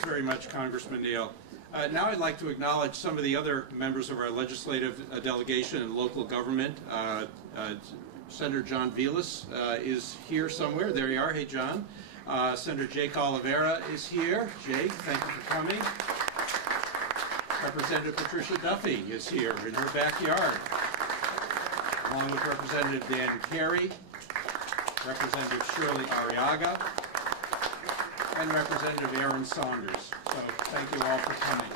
Thanks very much, Congressman Neal. Now I'd like to acknowledge some of the other members of our legislative delegation and local government. Senator John Vilas is here somewhere. There you are. Hey, John. Senator Jake Oliveira is here. Jake, thank you for coming. Representative Patricia Duffy is here in her backyard, along with Representative Dan Carey, Representative Shirley Arriaga, and Representative Aaron Saunders. So thank you all for coming.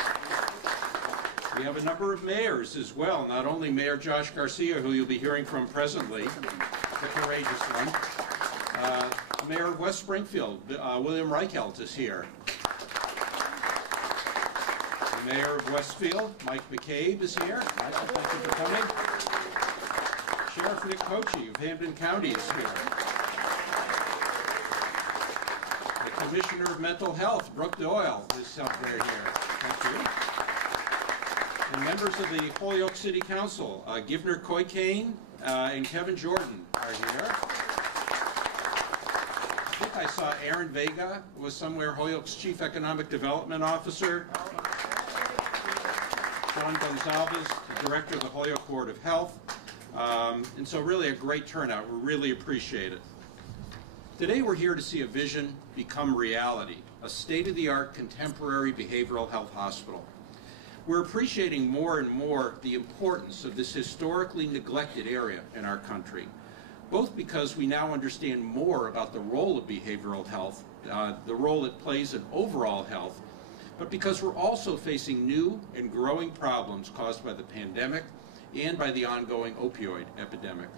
We have a number of mayors as well, not only Mayor Josh Garcia, who you'll be hearing from presently, the courageous one. Mayor of West Springfield, William Reichelt, is here. The Mayor of Westfield, Mike McCabe, is here. Michael, thank you for coming. Sheriff Nick Cochee of Hampden County is here. The Commissioner of Mental Health, Brooke Doyle, is up there here. Thank you. And members of the Holyoke City Council, Givner Koikane and Kevin Jordan are here. I think I saw Aaron Vega was somewhere, Holyoke's Chief Economic Development Officer. John Gonzalez, the Director of the Holyoke Board of Health. And so really a great turnout. We really appreciate it. Today we're here to see a vision become reality, a state-of-the-art contemporary behavioral health hospital. We're appreciating more and more the importance of this historically neglected area in our country, both because we now understand more about the role of behavioral health, the role it plays in overall health, but because we're also facing new and growing problems caused by the pandemic and by the ongoing opioid epidemic.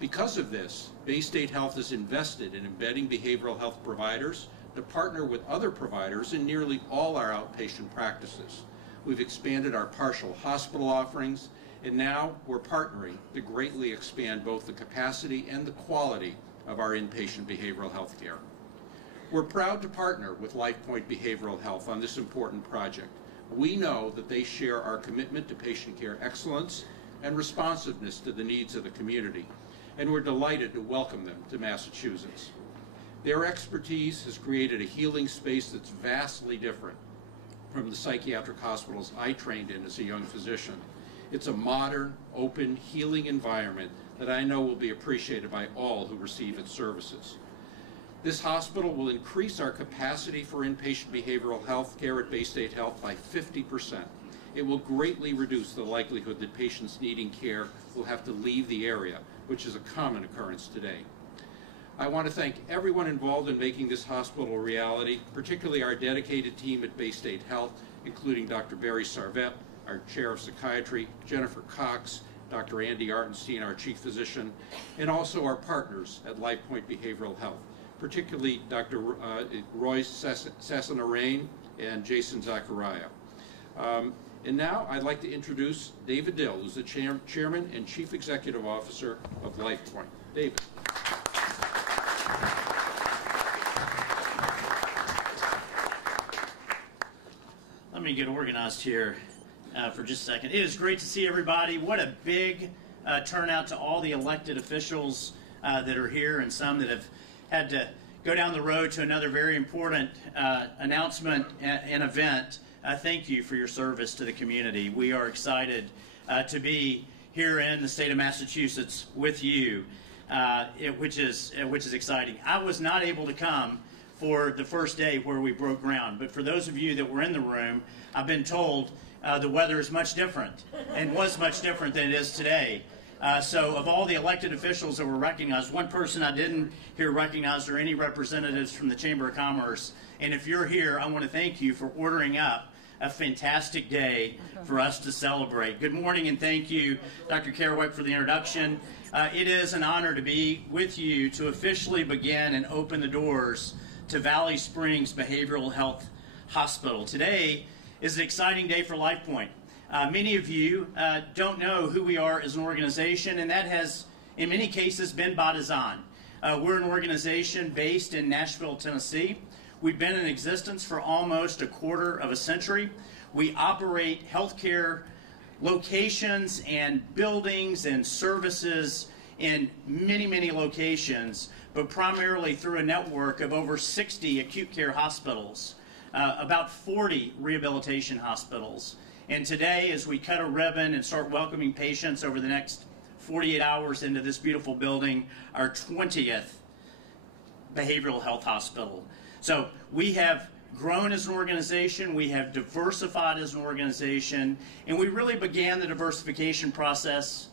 Because of this, Baystate Health is invested in embedding behavioral health providers to partner with other providers in nearly all our outpatient practices. We've expanded our partial hospital offerings, and now we're partnering to greatly expand both the capacity and the quality of our inpatient behavioral health care. We're proud to partner with Lifepoint Behavioral Health on this important project. We know that they share our commitment to patient care excellence and responsiveness to the needs of the community, and we're delighted to welcome them to Massachusetts. Their expertise has created a healing space that's vastly different from the psychiatric hospitals I trained in as a young physician. It's a modern, open, healing environment that I know will be appreciated by all who receive its services. This hospital will increase our capacity for inpatient behavioral health care at Baystate Health by 50%. It will greatly reduce the likelihood that patients needing care will have to leave the area, which is a common occurrence today. I want to thank everyone involved in making this hospital a reality, particularly our dedicated team at Baystate Health, including Dr. Barry Cervat, our Chair of Psychiatry, Jennifer Cox, Dr. Andy Artenstein, our Chief Physician, and also our partners at Lifepoint Behavioral Health, particularly Dr. Roy Sassonarain and Jason Zachariah. And now I'd like to introduce David Dill, who's the Chairman and Chief Executive Officer of Lifepoint. David. Let me get organized here for just a second. It is great to see everybody. What a big turnout to all the elected officials that are here, and some that have had to go down the road to another very important announcement and event. Thank you for your service to the community. We are excited to be here in the state of Massachusetts with you, which is exciting. I was not able to come for the first day where we broke ground, but for those of you that were in the room, I've been told the weather is much different and was much different than it is today. So of all the elected officials that were recognized, one person I didn't hear recognized are any representatives from the Chamber of Commerce. And if you're here, I want to thank you for ordering up a fantastic day for us to celebrate. Good morning, and thank you, Dr. Kerouac, for the introduction. It is an honor to be with you to officially begin and open the doors to Valley Springs Behavioral Health Hospital. Today is an exciting day for Lifepoint. Many of you don't know who we are as an organization, and that has, in many cases, been by design. We're an organization based in Nashville, Tennessee. We've been in existence for almost a quarter of a century. We operate healthcare locations and buildings and services in many, many locations, but primarily through a network of over 60 acute care hospitals about 40 rehabilitation hospitals. And today, as we cut a ribbon and start welcoming patients over the next 48 hours into this beautiful building, our 20th behavioral health hospital. So we have grown as an organization, we have diversified as an organization, and we really began the diversification process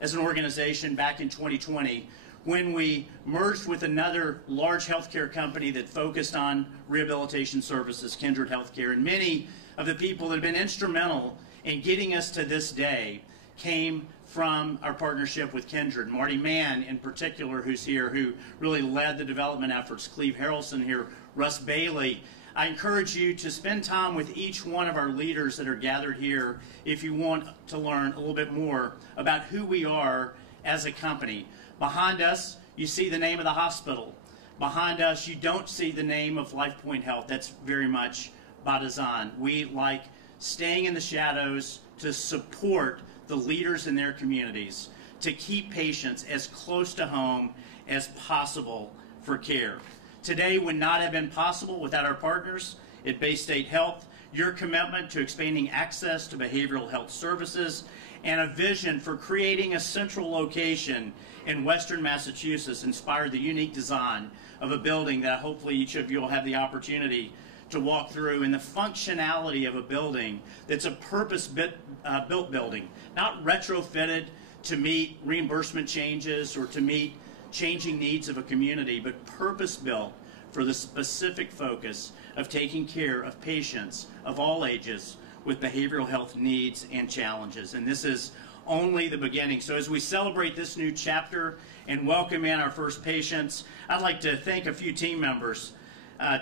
as an organization back in 2020 when we merged with another large healthcare company that focused on rehabilitation services, Kindred Healthcare. And many of the people that have been instrumental in getting us to this day came from our partnership with Kindred. Marty Mann, in particular, who's here, who really led the development efforts. Cleve Harrelson here, Russ Bailey. I encourage you to spend time with each one of our leaders that are gathered here if you want to learn a little bit more about who we are as a company. Behind us, you see the name of the hospital. Behind us, you don't see the name of Lifepoint Health. That's very much by design. We like staying in the shadows to support the leaders in their communities, to keep patients as close to home as possible for care. Today would not have been possible without our partners at Baystate Health, your commitment to expanding access to behavioral health services, and a vision for creating a central location in Western Massachusetts inspired the unique design of a building that hopefully each of you will have the opportunity to walk through, and the functionality of a building that's a purpose-built building, not retrofitted to meet reimbursement changes or to meet changing needs of a community, but purpose-built for the specific focus of taking care of patients of all ages with behavioral health needs and challenges. And this is only the beginning. So as we celebrate this new chapter and welcome in our first patients, I'd like to thank a few team members.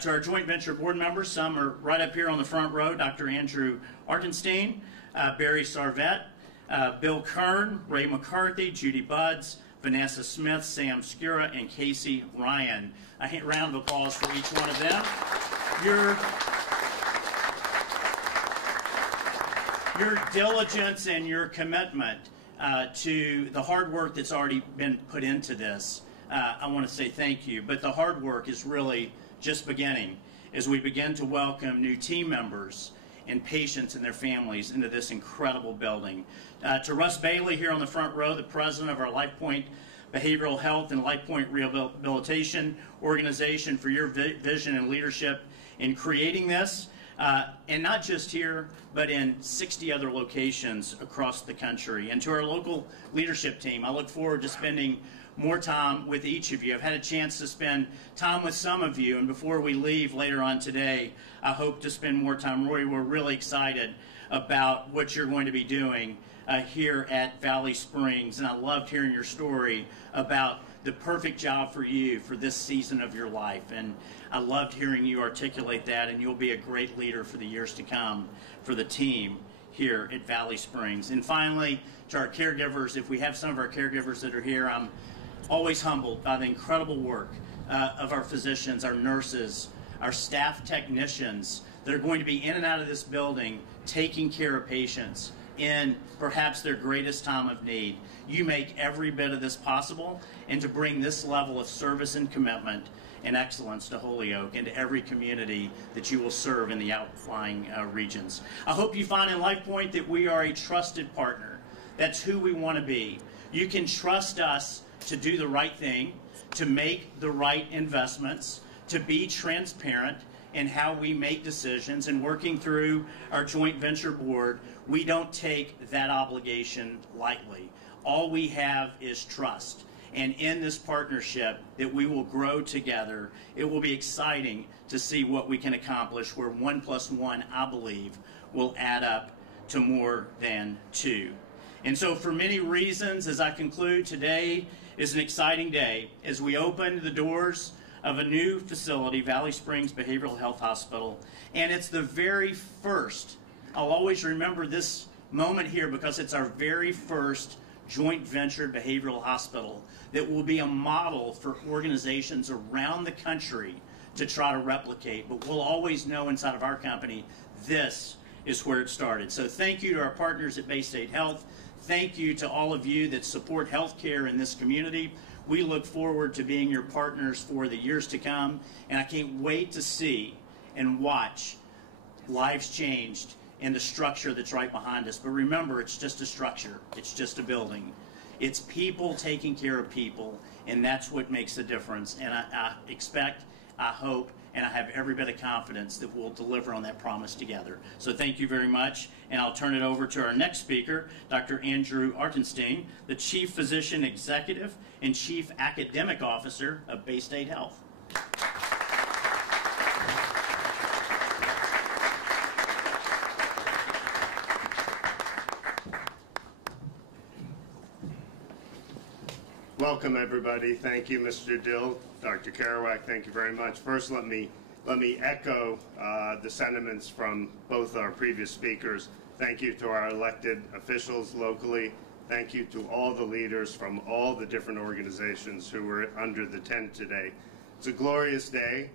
To our joint venture board members, some are right up here on the front row, Dr. Andrew Arkenstein, Barry Cervat, Bill Kern, Ray McCarthy, Judy Buds, Vanessa Smith, Sam Skura, and Casey Ryan. A round of applause for each one of them. Your diligence and your commitment to the hard work that's already been put into this, I want to say thank you. But the hard work is really just beginning as we begin to welcome new team members and patients and their families into this incredible building. To Russ Bailey here on the front row, the president of our Lifepoint Behavioral Health and Lifepoint Rehabilitation Organization, for your vision and leadership in creating this, and not just here, but in 60 other locations across the country. And to our local leadership team, I look forward to spending more time with each of you. I've had a chance to spend time with some of you, and before we leave later on today, I hope to spend more time. Roy, we're really excited about what you're going to be doing here at Valley Springs, and I loved hearing your story about the perfect job for you for this season of your life, and I loved hearing you articulate that, and you'll be a great leader for the years to come for the team here at Valley Springs. And finally, to our caregivers, if we have some of our caregivers that are here, I'm always humbled by the incredible work of our physicians, our nurses, our staff technicians that are going to be in and out of this building taking care of patients in perhaps their greatest time of need. You make every bit of this possible, and to bring this level of service and commitment and excellence to Holyoke and to every community that you will serve in the outlying regions. I hope you find in Lifepoint that we are a trusted partner. That's who we want to be. You can trust us to do the right thing, to make the right investments, to be transparent in how we make decisions, and working through our joint venture board, we don't take that obligation lightly. All we have is trust. And in this partnership that we will grow together, it will be exciting to see what we can accomplish, where 1 + 1, I believe, will add up to more than 2. And so for many reasons, as I conclude, today is an exciting day as we open the doors of a new facility, Valley Springs Behavioral Health Hospital. And it's the very first, I'll always remember this moment here because it's our very first joint venture behavioral hospital that will be a model for organizations around the country to try to replicate. But we'll always know inside of our company, this is where it started. So thank you to our partners at Baystate Health. Thank you to all of you that support healthcare in this community. We look forward to being your partners for the years to come, and I can't wait to see and watch lives changed in the structure that's right behind us. But remember, it's just a structure. It's just a building. It's people taking care of people, and that's what makes a difference. And I expect, I hope, and I have every bit of confidence that we'll deliver on that promise together. So thank you very much, and I'll turn it over to our next speaker, Dr. Andrew Artenstein, the Chief Physician Executive and Chief Academic Officer of Baystate Health. Welcome, everybody. Thank you, Mr. Dill, Dr. Kerouac. Thank you very much. First, let me echo the sentiments from both our previous speakers. Thank you to our elected officials locally. Thank you to all the leaders from all the different organizations who were under the tent today. It's a glorious day,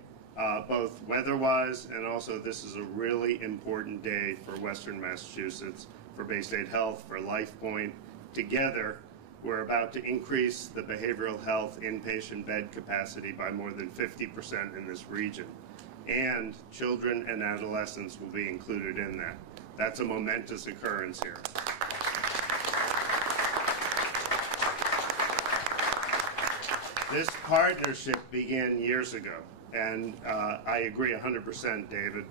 both weather-wise, and also this is a really important day for Western Massachusetts, for Baystate Health, for Lifepoint. Together, we're about to increase the behavioral health inpatient bed capacity by more than 50% in this region. And children and adolescents will be included in that. That's a momentous occurrence here. This partnership began years ago, and I agree 100%, David.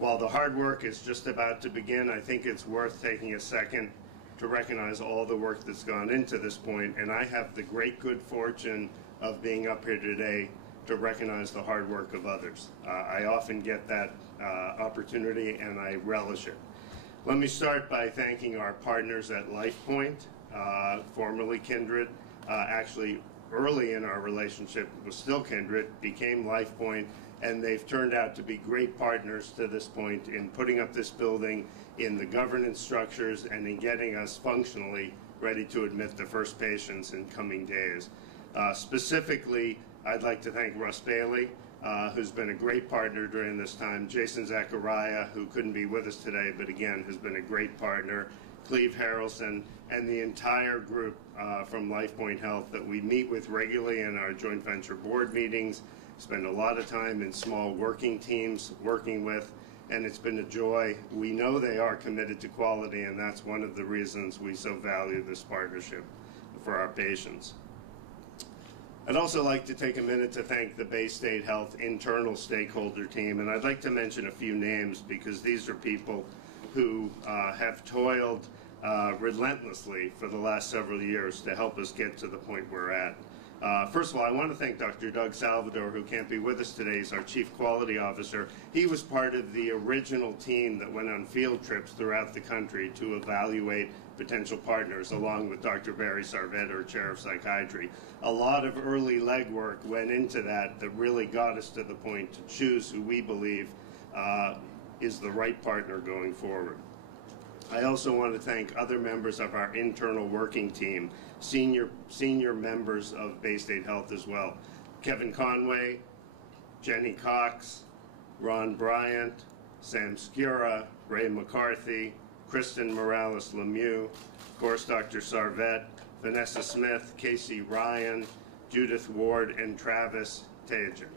While the hard work is just about to begin, I think it's worth taking a second to recognize all the work that's gone into this point, and I have the great good fortune of being up here today to recognize the hard work of others. I often get that opportunity, and I relish it. Let me start by thanking our partners at Lifepoint, formerly Kindred. Actually, early in our relationship was still Kindred, became Lifepoint, and they've turned out to be great partners to this point in putting up this building, in the governance structures, and in getting us functionally ready to admit the first patients in coming days. Specifically, I'd like to thank Russ Bailey, who's been a great partner during this time, Jason Zachariah, who couldn't be with us today, but again has been a great partner, Cleve Harrelson, and the entire group from Lifepoint Health that we meet with regularly in our joint venture board meetings, spend a lot of time in small working teams working with, and it's been a joy. We know they are committed to quality, and that's one of the reasons we so value this partnership for our patients. I'd also like to take a minute to thank the Baystate Health internal stakeholder team, and I'd like to mention a few names because these are people who have toiled relentlessly for the last several years to help us get to the point we're at. First of all, I want to thank Dr. Doug Salvador, who can't be with us today. He's our Chief Quality Officer. He was part of the original team that went on field trips throughout the country to evaluate potential partners, along with Dr. Barry Cervat, our Chair of Psychiatry. A lot of early legwork went into that really got us to the point to choose who we believe is the right partner going forward. I also want to thank other members of our internal working team, senior members of Baystate Health as well. Kevin Conway, Jenny Cox, Ron Bryant, Sam Skura, Ray McCarthy, Kristen Morales Lemieux, of course Dr. Cervat, Vanessa Smith, Casey Ryan, Judith Ward, and Travis Tejan.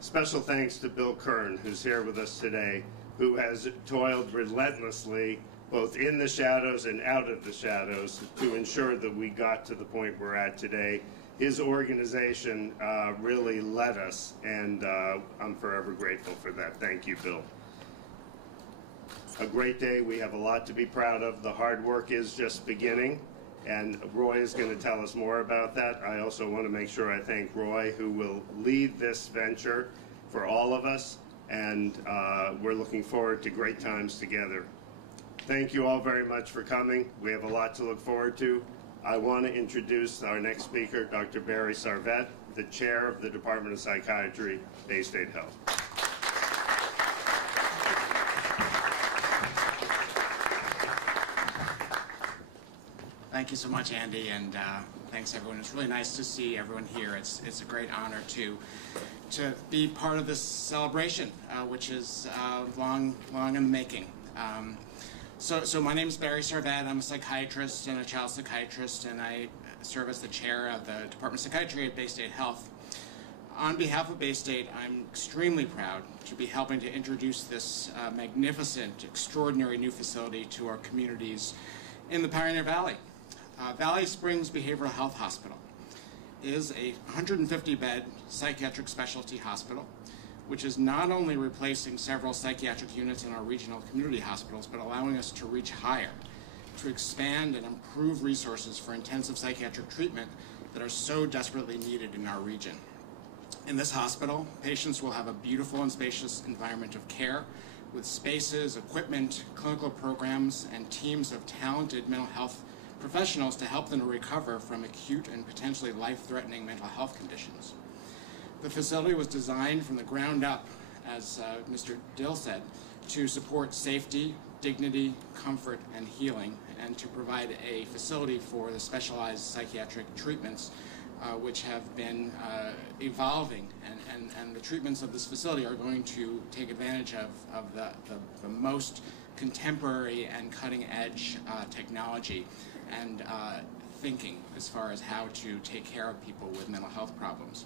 Special thanks to Bill Kern, who's here with us today, who has toiled relentlessly, both in the shadows and out of the shadows, to ensure that we got to the point we're at today. His organization really led us, and I'm forever grateful for that. Thank you, Bill. A great day. We have a lot to be proud of. The hard work is just beginning, and Roy is going to tell us more about that. I also want to make sure I thank Roy, who will lead this venture for all of us, and we're looking forward to great times together. Thank you all very much for coming. We have a lot to look forward to. I want to introduce our next speaker, Dr. Barry Cervat, the Chair of the Department of Psychiatry, Baystate Health. Thank you so much, Andy, and thanks everyone. It's really nice to see everyone here. It's a great honor to be part of this celebration, which is long in the making. So my name is Barry Cervat. I'm a psychiatrist and a child psychiatrist, and I serve as the chair of the Department of Psychiatry at Baystate Health. On behalf of Baystate, I'm extremely proud to be helping to introduce this magnificent, extraordinary new facility to our communities in the Pioneer Valley. Valley Springs Behavioral Health Hospital is a 150-bed psychiatric specialty hospital, which is not only replacing several psychiatric units in our regional community hospitals, but allowing us to reach higher, to expand and improve resources for intensive psychiatric treatment that are so desperately needed in our region. In this hospital, patients will have a beautiful and spacious environment of care with spaces, equipment, clinical programs, and teams of talented mental health professionals to help them to recover from acute and potentially life-threatening mental health conditions. The facility was designed from the ground up, as Mr. Dill said, to support safety, dignity, comfort, and healing, and to provide a facility for the specialized psychiatric treatments which have been evolving, and the treatments of this facility are going to take advantage of the most contemporary and cutting-edge technology and thinking as far as how to take care of people with mental health problems.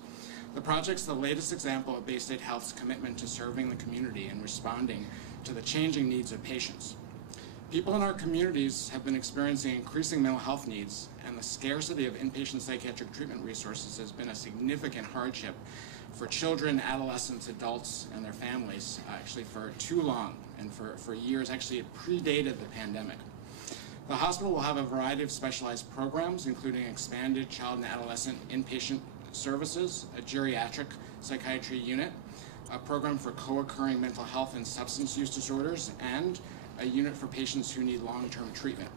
The project's the latest example of Baystate Health's commitment to serving the community and responding to the changing needs of patients. People in our communities have been experiencing increasing mental health needs, and the scarcity of inpatient psychiatric treatment resources has been a significant hardship for children, adolescents, adults, and their families, actually for too long, and for years. Actually, it predated the pandemic. The hospital will have a variety of specialized programs, including expanded child and adolescent inpatient services, a geriatric psychiatry unit, a program for co-occurring mental health and substance use disorders, and a unit for patients who need long-term treatment.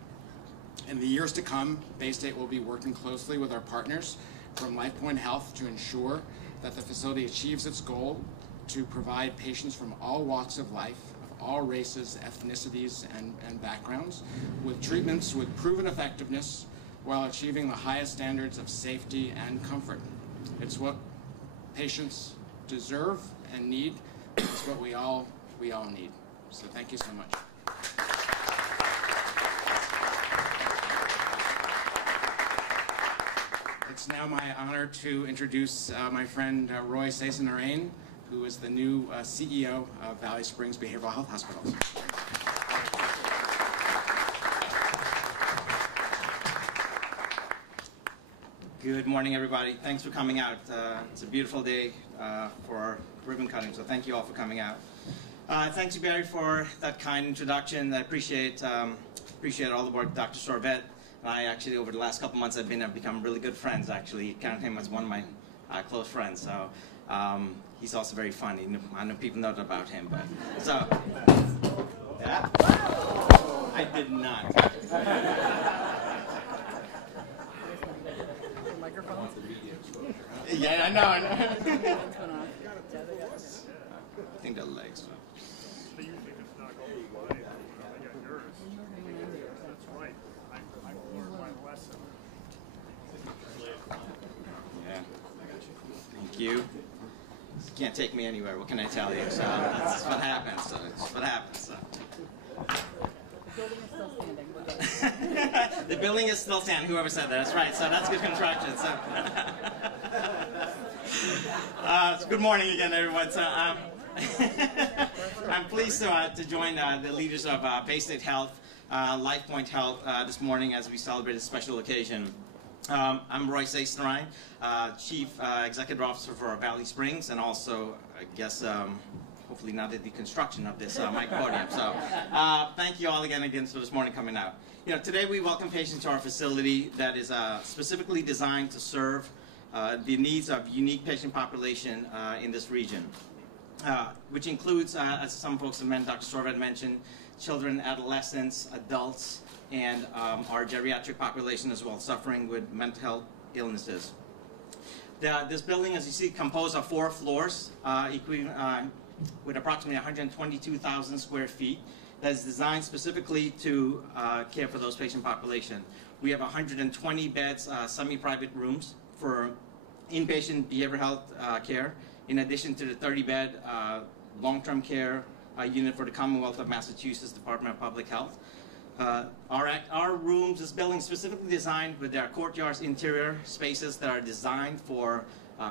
In the years to come, Baystate will be working closely with our partners from Lifepoint Health to ensure that the facility achieves its goal to provide patients from all walks of life, of all races, ethnicities, and backgrounds, with treatments with proven effectiveness while achieving the highest standards of safety and comfort. It's what patients deserve and need. It's what we all need. So thank you so much. It's now my honor to introduce my friend Roy Saison-Arain, who is the new CEO of Valley Springs Behavioral Health Hospitals. Good morning, everybody. Thanks for coming out. It's a beautiful day for ribbon cutting, so thank you all for coming out. Thanks to Barry for that kind introduction. I appreciate all the work Dr. Cervat. I actually, over the last couple months, I've become really good friends, actually. Count him as one of my close friends. So he's also very funny. I know people know that about him. But so, yeah. I did not. Yeah, I know. I think the legs. So you think it's not going to be live? I got nervous. That's right. I learned my lesson. Yeah. Thank you. You can't take me anywhere. What can I tell you? So that's what happens. So it's what happens. So. The building is still standing. The building is still standing. Whoever said that. That's right. So that's good construction. So. Good morning again, everyone. So I'm pleased to join the leaders of Baystate Health, Lifepoint Health this morning as we celebrate a special occasion. I'm Roy Saison-Arain, Chief Executive Officer for Valley Springs, and also, I guess, hopefully not at the construction of this mic podium. So thank you all again for this morning coming out. You know, today we welcome patients to our facility that is specifically designed to serve the needs of unique patient population in this region, which includes, as some folks have mentioned, Dr. Cervat mentioned, children, adolescents, adults, and our geriatric population as well, suffering with mental health illnesses. This building, as you see, composed of 4 floors, with approximately 122,000 square feet, that is designed specifically to care for those patient population. We have 120 beds, semi-private rooms for inpatient behavioral health care, in addition to the 30-bed long-term care unit for the Commonwealth of Massachusetts Department of Public Health. Our rooms, this building is specifically designed with their courtyards, interior spaces that are designed for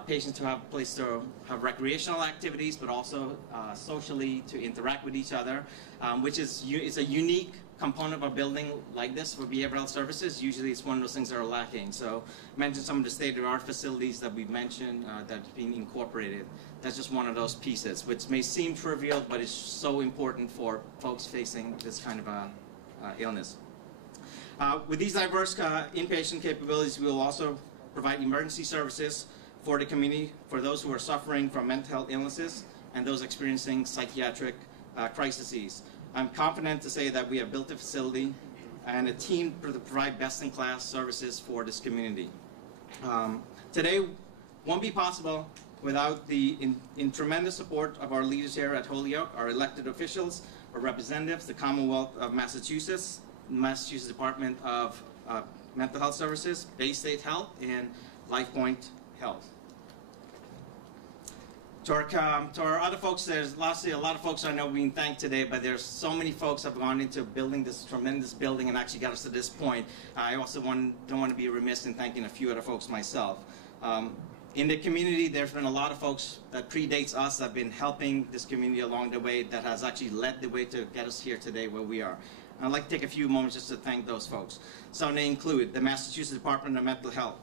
patients to have a place to have recreational activities, but also socially to interact with each other, which is it's a unique component of a building like this for behavioral health services. Usually it's one of those things that are lacking. So mention some of the state-of-the-art facilities that we've mentioned that have been incorporated. That's just one of those pieces, which may seem trivial, but it's so important for folks facing this kind of illness. With these diverse inpatient capabilities, we will also provide emergency services for the community, for those who are suffering from mental health illnesses and those experiencing psychiatric crises. I'm confident to say that we have built a facility and a team to provide best-in-class services for this community. Today won't be possible without the tremendous support of our leaders here at Holyoke, our elected officials, our representatives, the Commonwealth of Massachusetts, Massachusetts Department of Mental Health Services, Baystate Health, and Lifepoint Health. To our other folks, there's lastly a lot of folks I know being thanked today, but there's so many folks have gone into building this tremendous building and actually got us to this point. I also don't want to be remiss in thanking a few other folks myself. In the community, there's been a lot of folks that predates us that have been helping this community along the way that has actually led the way to get us here today where we are. And I'd like to take a few moments just to thank those folks. Some they include the Massachusetts Department of Mental Health,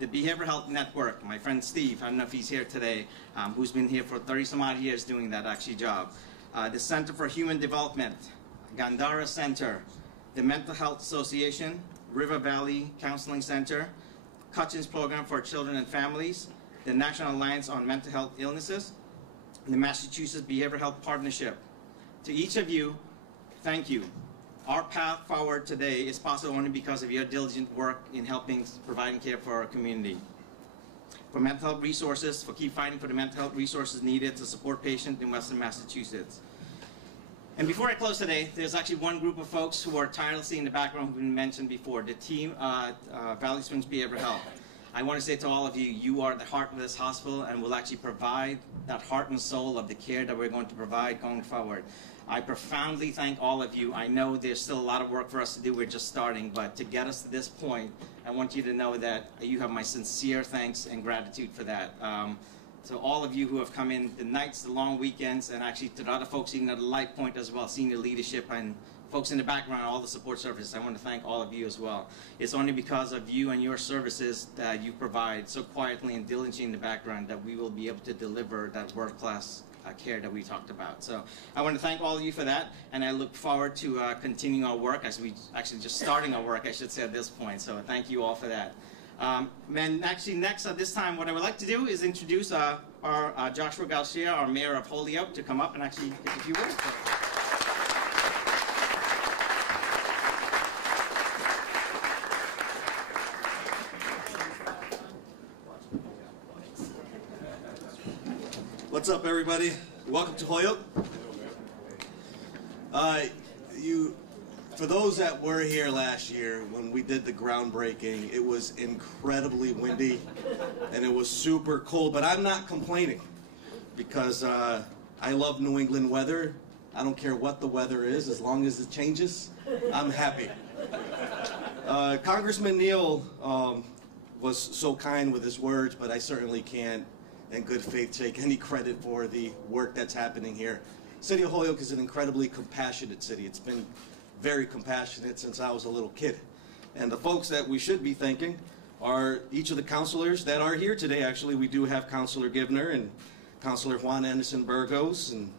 the Behavioral Health Network, my friend Steve, I don't know if he's here today, who's been here for 30 some odd years doing that actually job. The Center for Human Development, Gandhara Center, the Mental Health Association, River Valley Counseling Center, Cutchins Program for Children and Families, the National Alliance on Mental Health Illnesses, and the Massachusetts Behavioral Health Partnership. To each of you, thank you. Our path forward today is possible only because of your diligent work in helping providing care for our community. For mental health resources, for keep fighting for the mental health resources needed to support patients in Western Massachusetts. And before I close today, there's actually one group of folks who are tirelessly in the background who've been mentioned before, the team at Valley Springs Behavioral Health. I want to say to all of you, you are the heart of this hospital and will actually provide that heart and soul of the care that we're going to provide going forward. I profoundly thank all of you. I know there's still a lot of work for us to do. We're just starting, but to get us to this point, I want you to know that you have my sincere thanks and gratitude for that. So all of you who have come in the nights, the long weekends, and actually to the other folks even at the Lifepoint as well, senior leadership and folks in the background, all the support services, I want to thank all of you as well. It's only because of you and your services that you provide so quietly and diligently in the background that we will be able to deliver that world-class care that we talked about. So I want to thank all of you for that, and I look forward to continuing our work as we actually just starting our work, I should say, at this point. So thank you all for that. And actually next at this time, what I would like to do is introduce our Joshua Garcia, our mayor of Holyoke, to come up and actually give a few words. What's up, everybody? Welcome to Holyoke. For those that were here last year when we did the groundbreaking, it was incredibly windy and it was super cold, but I'm not complaining because I love New England weather. I don't care what the weather is, as long as it changes, I'm happy. Congressman Neal was so kind with his words, but I certainly can't in good faith take any credit for the work that's happening here. City of Holyoke is an incredibly compassionate city. It's been very compassionate since I was a little kid. And the folks that we should be thanking are each of the counselors that are here today. Actually, we do have Counselor Givner and Counselor Juan Anderson Burgos and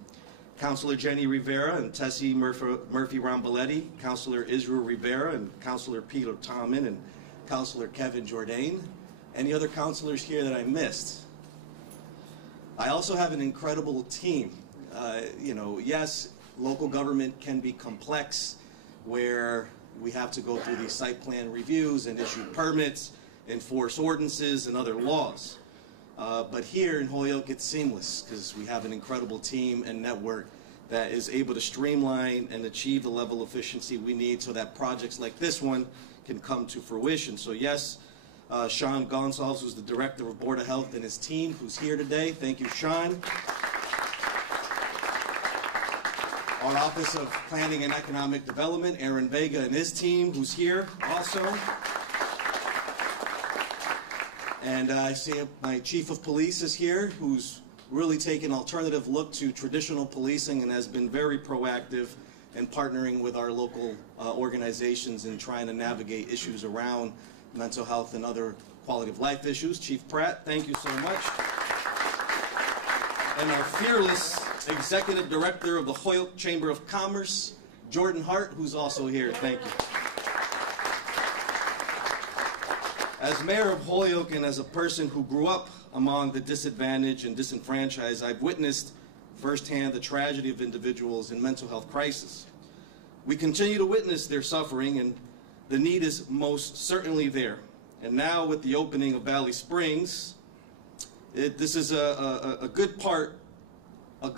Counselor Jenny Rivera and Tessie Murphy Ramboletti, Counselor Israel Rivera and Counselor Peter Tommen and Counselor Kevin Jourdain. Any other counselors here that I missed? I also have an incredible team. Yes, local government can be complex where we have to go through these site plan reviews and issue permits, enforce ordinances and other laws. But here in Holyoke, it's seamless because we have an incredible team and network that is able to streamline and achieve the level of efficiency we need so that projects like this one can come to fruition. So yes, Sean Gonsalves, who's the Director of Board of Health, and his team, who's here today. Thank you, Sean. our Office of Planning and Economic Development, Aaron Vega and his team, who's here also. And I see my Chief of Police is here, who's really taken an alternative look to traditional policing and has been very proactive in partnering with our local organizations in trying to navigate issues around mental health and other quality of life issues. Chief Pratt, thank you so much. And our fearless Executive Director of the Holyoke Chamber of Commerce, Jordan Hart, who's also here. Thank you. As mayor of Holyoke and as a person who grew up among the disadvantaged and disenfranchised, I've witnessed firsthand the tragedy of individuals in mental health crisis. We continue to witness their suffering, and the need is most certainly there. And now with the opening of Valley Springs, this is a good part of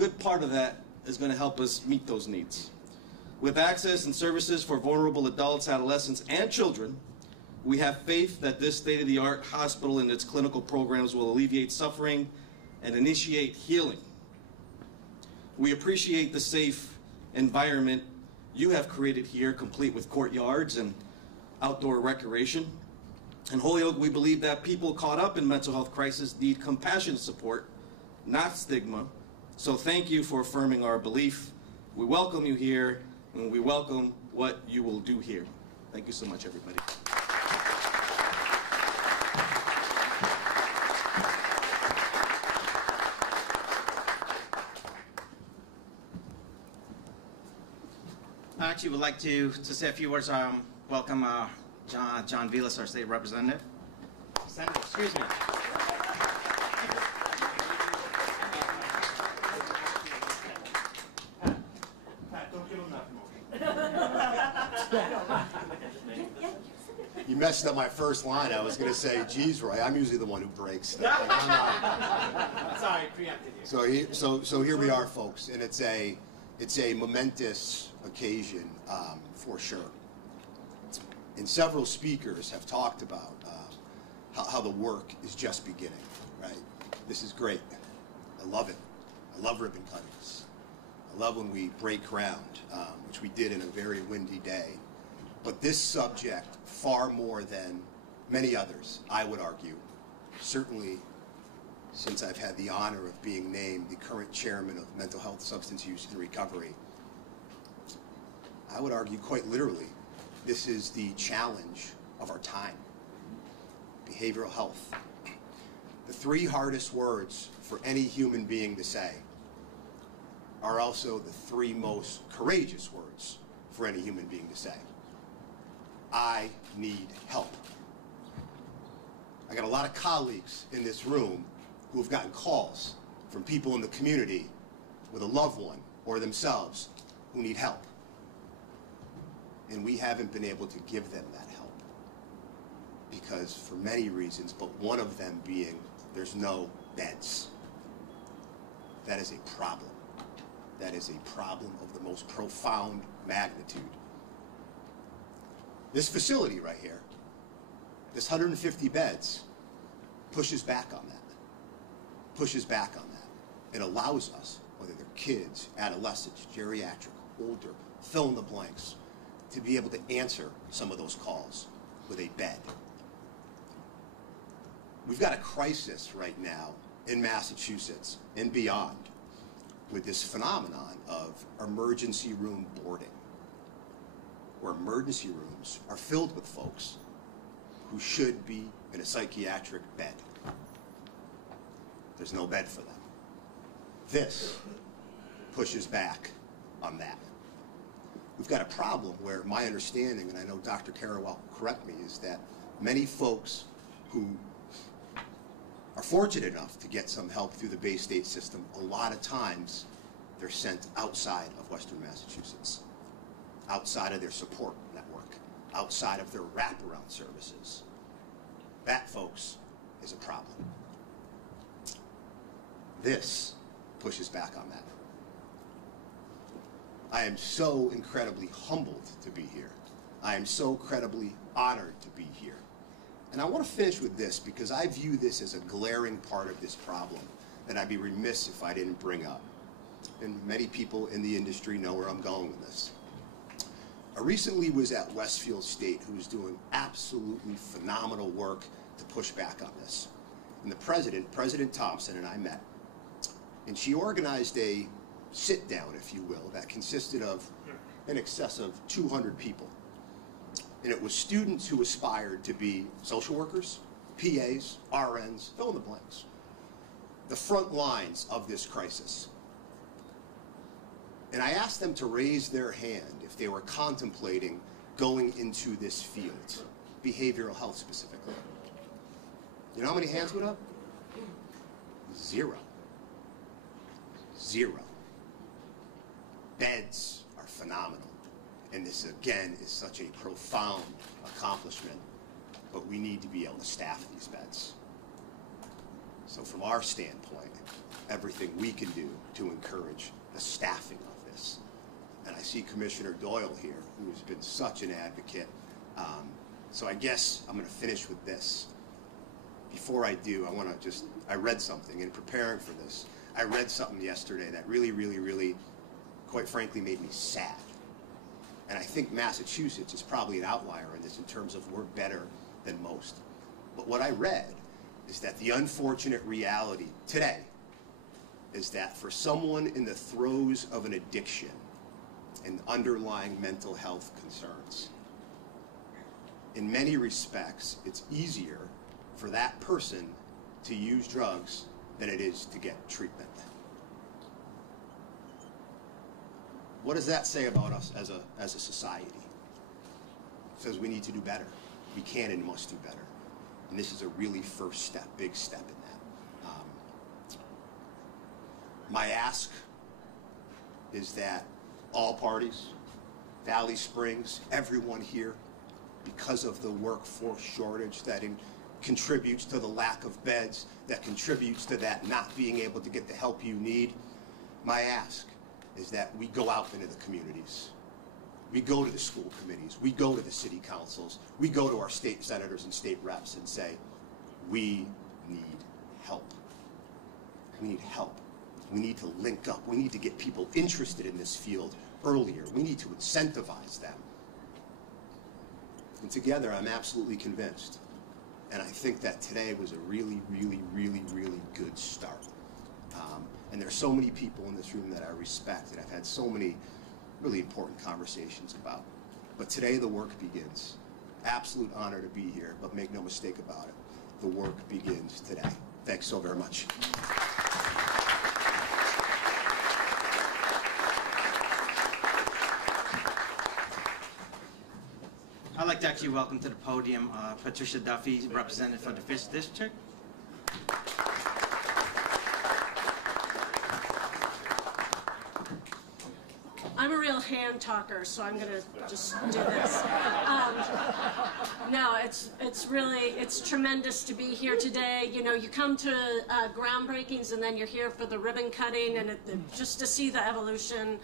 that is going to help us meet those needs. With access and services for vulnerable adults, adolescents, and children, we have faith that this state-of-the-art hospital and its clinical programs will alleviate suffering and initiate healing. We appreciate the safe environment you have created here, complete with courtyards and outdoor recreation. In Holyoke, we believe that people caught up in mental health crisis need compassionate support, not stigma. So thank you for affirming our belief. We welcome you here, and we welcome what you will do here. Thank you so much, everybody. I actually would like to say a few words. Welcome John Vilas, our state representative. Senator, excuse me. Pat, don't give him that promotion. You messed up my first line. I was going to say, geez, Roy, I'm usually the one who breaks stuff. Sorry, preempted you. So here we are, folks, and it's a momentous occasion for sure. And several speakers have talked about how the work is just beginning, right? This is great. I love it. I love ribbon cuttings. I love when we break ground, which we did in a very windy day. But this subject, far more than many others, I would argue, certainly since I've had the honor of being named the current chairman of Mental Health, Substance Use, and Recovery, I would argue quite literally, this is the challenge of our time. Behavioral health. The three hardest words for any human being to say are also the three most courageous words for any human being to say. I need help. I got a lot of colleagues in this room who have gotten calls from people in the community with a loved one or themselves who need help. And we haven't been able to give them that help because for many reasons, but one of them being there's no beds. That is a problem. That is a problem of the most profound magnitude. This facility right here, this 150 beds, pushes back on that. Pushes back on that. It allows us, whether they're kids, adolescents, geriatric, older, fill in the blanks, to be able to answer some of those calls with a bed. We've got a crisis right now in Massachusetts and beyond with this phenomenon of emergency room boarding, where emergency rooms are filled with folks who should be in a psychiatric bed. There's no bed for them. This pushes back on that. We've got a problem where my understanding, and I know Dr. Carawell will correct me, is that many folks who are fortunate enough to get some help through the Baystate system, a lot of times they're sent outside of Western Massachusetts, outside of their support network, outside of their wraparound services. That, folks, is a problem. This pushes back on that. I am so incredibly humbled to be here. I am so incredibly honored to be here. And I want to finish with this because I view this as a glaring part of this problem that I'd be remiss if I didn't bring up. and many people in the industry know where I'm going with this. I recently was at Westfield State, who was doing absolutely phenomenal work to push back on this. And the president, President Thompson, and I met, and she organized a sit-down, if you will, that consisted of in excess of 200 people. And it was students who aspired to be social workers, PAs, RNs, fill in the blanks. The front lines of this crisis. And I asked them to raise their hand if they were contemplating going into this field, behavioral health specifically. You know how many hands went up? 0. 0. Beds are phenomenal. And this, again, is such a profound accomplishment. But we need to be able to staff these beds. So from our standpoint, everything we can do to encourage the staffing of this. And I see Commissioner Doyle here, who has been such an advocate. So I guess I'm going to finish with this. Before I do, I read something in preparing for this. I read something yesterday that really, quite frankly, made me sad. And I think Massachusetts is probably an outlier in this in terms of we're better than most. But what I read is that the unfortunate reality today is that for someone in the throes of an addiction and underlying mental health concerns, in many respects, it's easier for that person to use drugs than it is to get treatment. What does that say about us as a society? It says we need to do better. We can and must do better. And this is a really first step, big step in that. My ask is that all parties, Valley Springs, everyone here, because of the workforce shortage that contributes to the lack of beds, that contributes to that not being able to get the help you need, my ask is that we go out into the communities. We go to the school committees. We go to the city councils. We go to our state senators and state reps and say, we need help. We need help. We need to link up. We need to get people interested in this field earlier. We need to incentivize them. And together, I'm absolutely convinced. And I think that today was a really good start. And there's so many people in this room that I respect, and I've had so many really important conversations about. But today the work begins. Absolute honor to be here, but make no mistake about it. The work begins today. Thanks so very much. I'd like to actually welcome to the podium Patricia Duffy, representative for the 5th District. I'm a real hand talker, so I'm going to just do this. No, it's tremendous to be here today. You know, you come to groundbreakings and then you're here for the ribbon cutting, and just to see the evolution,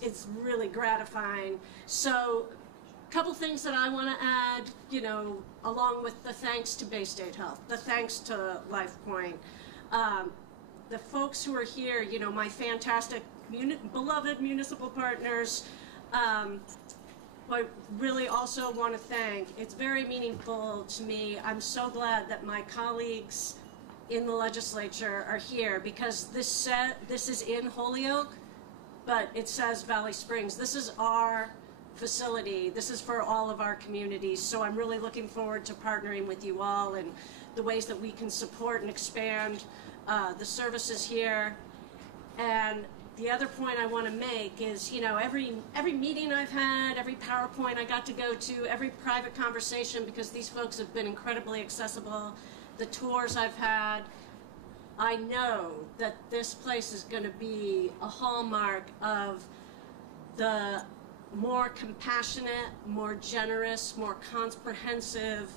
it's really gratifying. So, a couple things that I want to add, you know, along with the thanks to Baystate Health, the thanks to Lifepoint, the folks who are here, you know, my fantastic beloved municipal partners, I really also want to thank. It's very meaningful to me. I'm so glad that my colleagues in the legislature are here, because this is in Holyoke, but it says Valley Springs. This is our facility. This is for all of our communities. So I'm really looking forward to partnering with you all and the ways that we can support and expand the services here. And the other point I want to make is, you know, every meeting I've had, every PowerPoint I got to go to, every private conversation, because these folks have been incredibly accessible, the tours I've had, I know that this place is going to be a hallmark of the more compassionate, more generous, more comprehensive,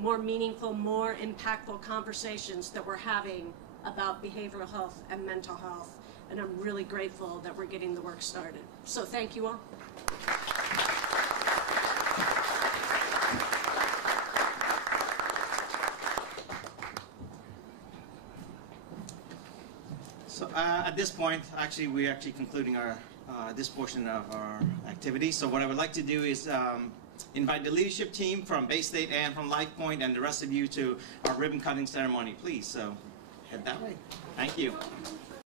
more meaningful, more impactful conversations that we're having about behavioral health and mental health. And I'm really grateful that we're getting the work started. So thank you all. So at this point, actually, we're actually concluding our this portion of our activity. So what I would like to do is invite the leadership team from Baystate and from Lifepoint and the rest of you to our ribbon cutting ceremony, please. So head that way. Thank you.